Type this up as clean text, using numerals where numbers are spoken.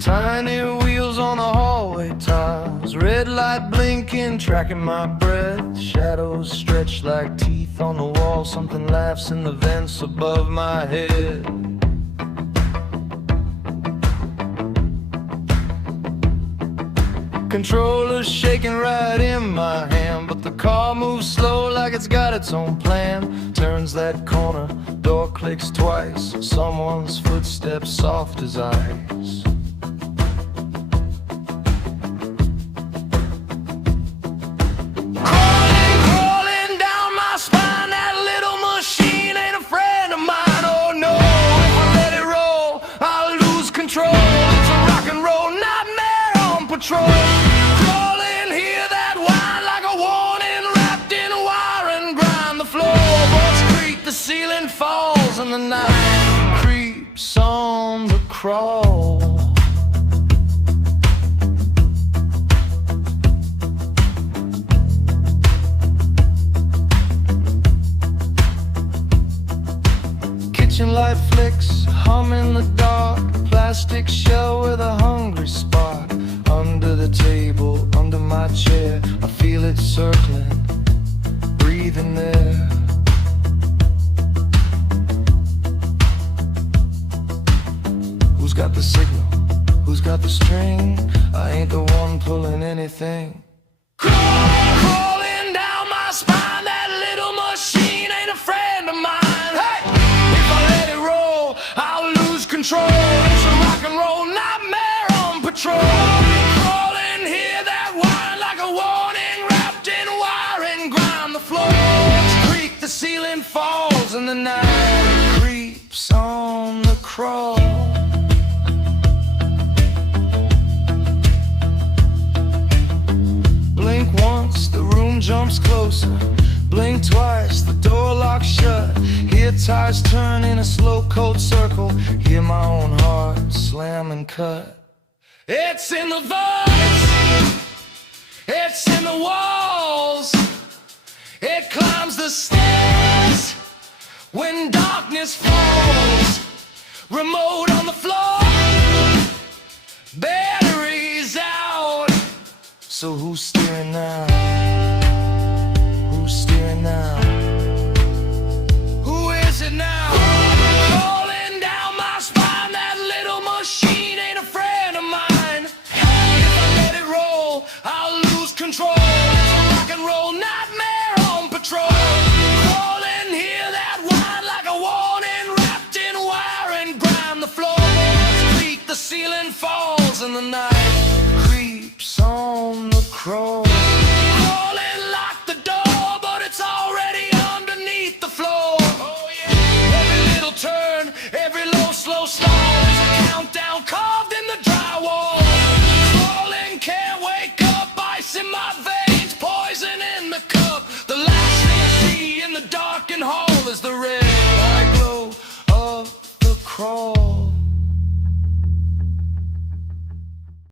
Tiny wheels on the hallway tiles, red light blinking, tracking my breath. Shadows stretch like teeth on the wall, something laughs in the vents above my head. Controller's shaking right in my hand, but the car moves slow like it's got its own plan. Turns that corner, door clicks twice, someone's footsteps soft as ice. Crawling down my spine, that little machine ain't a friend of mine. Oh no, if I let it roll, I'll lose control. It's a rock and roll nightmare on patrol. Crawling, hear that whine like a warning, wrapped in wire and grind. The floorboards creak, the ceiling falls, and the night creeps on the crawl. Kitchen light flicks, hum in the dark, plastic shell with a hungry spark. Under the table, under my chair, I feel it circling, breathing there. Who's got the signal? Who's got the string? I ain't the one pulling anything. Crawling down my spine, that little machine ain't a friend of mine. Hey, if I let it roll, I'll lose control. It's a rock and roll nightmare on patrol. Crawling, hear that whine like a warning, wrapped in wire and grind. The floors creak, the ceiling falls, and the night creeps on the crawl. Blink once, the room jumps closer. Blink twice, the door locks shut. Hear tires turn in a slow cold circle. Hear my own heart slam and cut. It's in the voice, it's in the walls. It climbs the stairs when darkness falls. Remote on the floor, batteries out. So who's steering now? Who's steering now? Who is it now? Crawling down my spine, that little machine ain't a friend of mine. If I let it roll, I'll lose control. It's a rock and roll nightmare on patrol. Crawling, hear that whine like a warning, wrapped in wire and grind. The floorboards creak, the ceiling falls, and the night creeps on the crawl. Crawling, lock the door, but it's already underneath the floor. Oh yeah. Every little turn, every low, slow stall is a countdown carved in the drywall. Crawling, can't wake up, ice in my veins, poison in the cup. The last thing I see in the darkened hall is the red